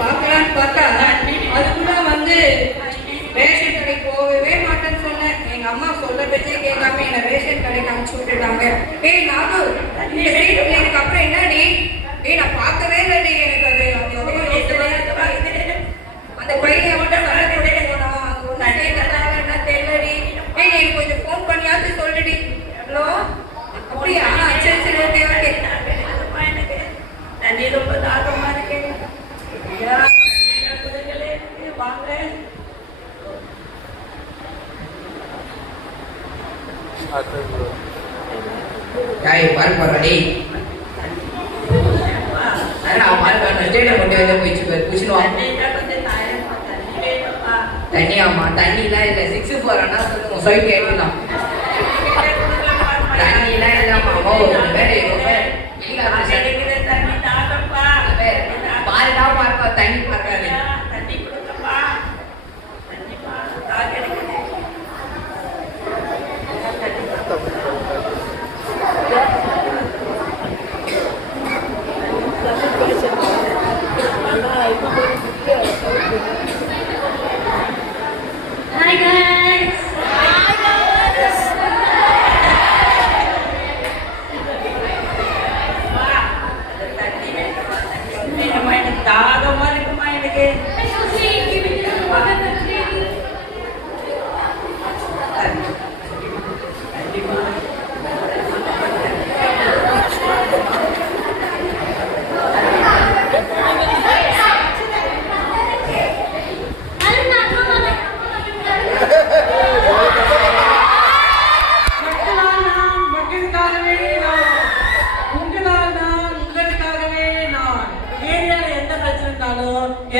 பார்க்கலான்னு பார்த்தா அதுக்குள்ள வந்து ரேஷன் கடைக்கு போகவே மாட்டேன்னு சொன்னேன். எங்க அம்மா சொல்ல பேச்சே கேட்காம என்ன ரேஷன் கடைக்கு அனுப்பிச்சு விட்டுட்டாங்க. ஏய் நாகு, இந்த சைடு எனக்கு அப்புறம் என்னடி? ஏய் நான் பார்க்கவே இல்லடி. எனக்கு அது அந்த பையன் மட்டும் நல்ல கூட போனோம். அங்கே ஒன்று கேட்கறதால என்ன தெரியலடி. ஏய் நீ எனக்கு கொஞ்சம் ஃபோன் பண்ணியாவது சொல்லுடி. ஹலோ, அப்படியா? சரி சரி, ஓகே ஓகே. எனக்கு தண்ணி ரொம்ப தாகமா இருக்கு. வாங்க. யாய் பால் போறடி அண்ணா பால் போற ஸ்டேடிய கொண்டு வந்து போய் குச்சிடுவாங்க. தண்ணியாமா தண்ணிலாம் இல்லை. 6-4 அண்ணா சொல்லுங்க சொல்லிட்டு கேட்கலாம். தண்ணிலாம் இல்லாமா பாருடா பார்ப்பா தண்ணி பார்க்காது. Hi guys. தாகமா இருக்குமா எனக்கு.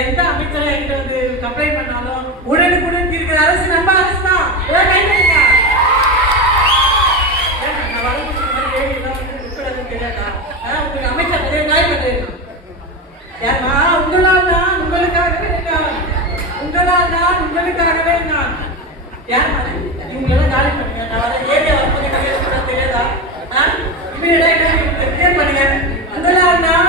எந்த அமைச்சரை என்கிட்ட வந்து கம்ப்ளைண்ட் பண்ணாலும் உடனுக்குடன் இருக்கிற அரசு நம்ம அரசு தான். தெரியாதா? உங்களுக்கு அமைச்சர் காய் பண்ணுறேன். ஏன்னா உங்களால் தான் உங்களுக்காகவே நான், உங்களால் தான் உங்களுக்காகவே நான். ஏன் இவங்களெல்லாம் காலி பண்ணுங்க. நான் வர ஏரியா வரும்போது தெரியாதா? இவங்க பண்ணுங்க. உங்களால் தான்